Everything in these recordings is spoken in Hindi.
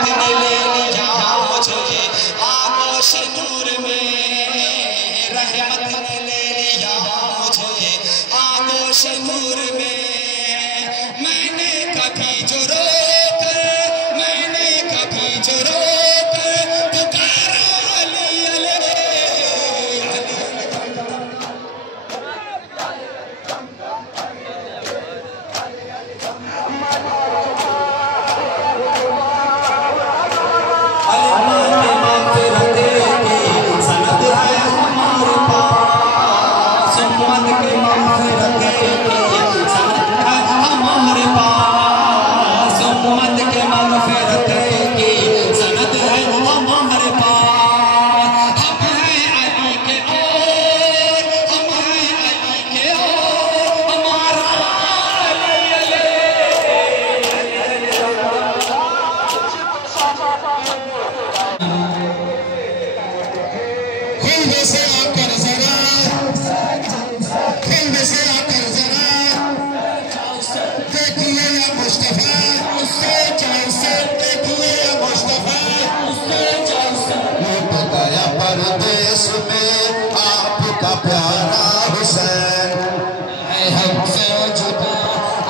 रहमत ने ले लिया मुझे आगोश नूर में, रहमत ने ले लिया मुझे आगोश नूर में। मैंने कभी जो रोक, मैंने कभी जो रोक पुकारा अली अली परदेश में आपका प्यारा हुसैन है, हमसे जुदा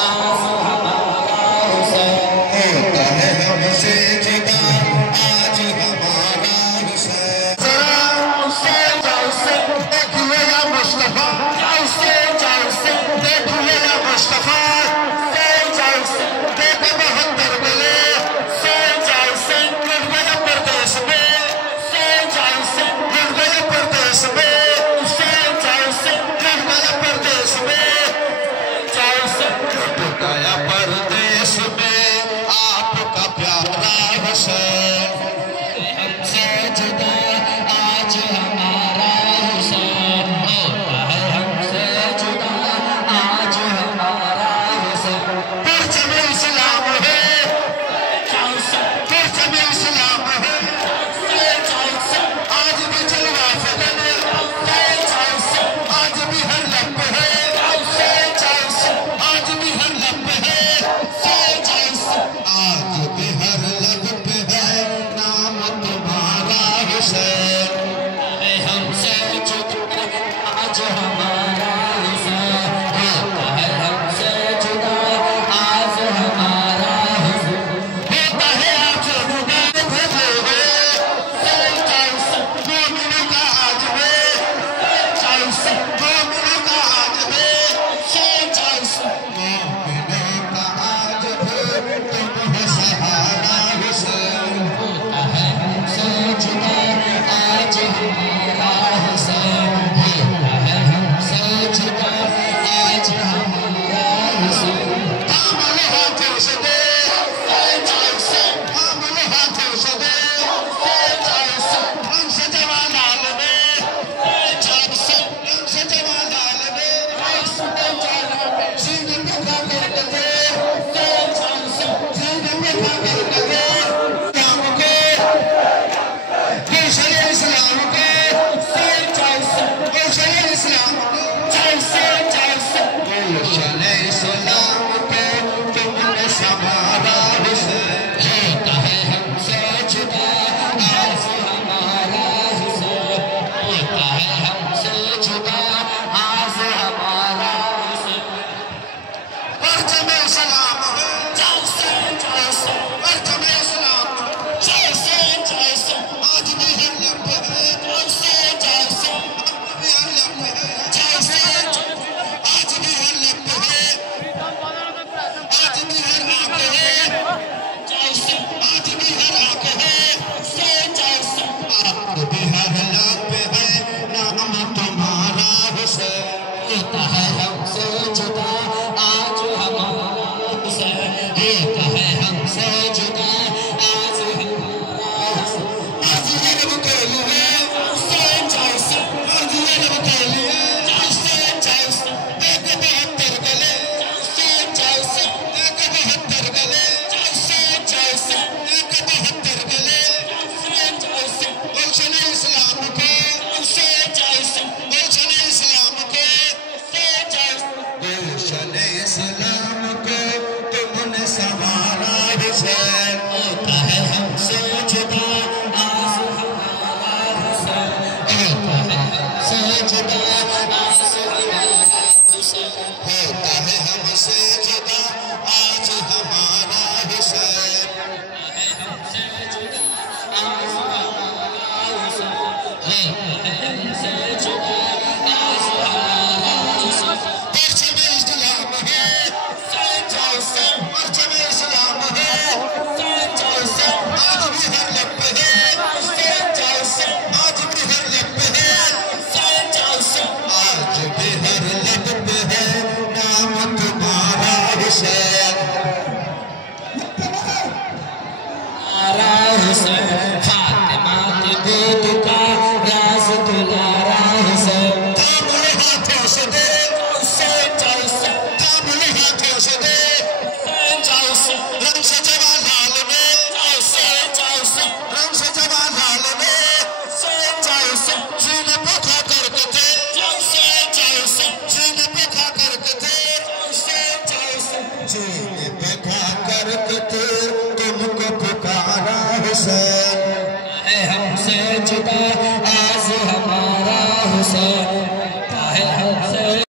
आज हमारा हुसैन होता है, हमसे जुदा आज हमारा हुसैन। देखिए या मुस्तफा, देखिए या मुस्तफा, देखो बहत्तर बले से चीन पे खा करके तुमको पुकारा हुसैन, हमसे जुदा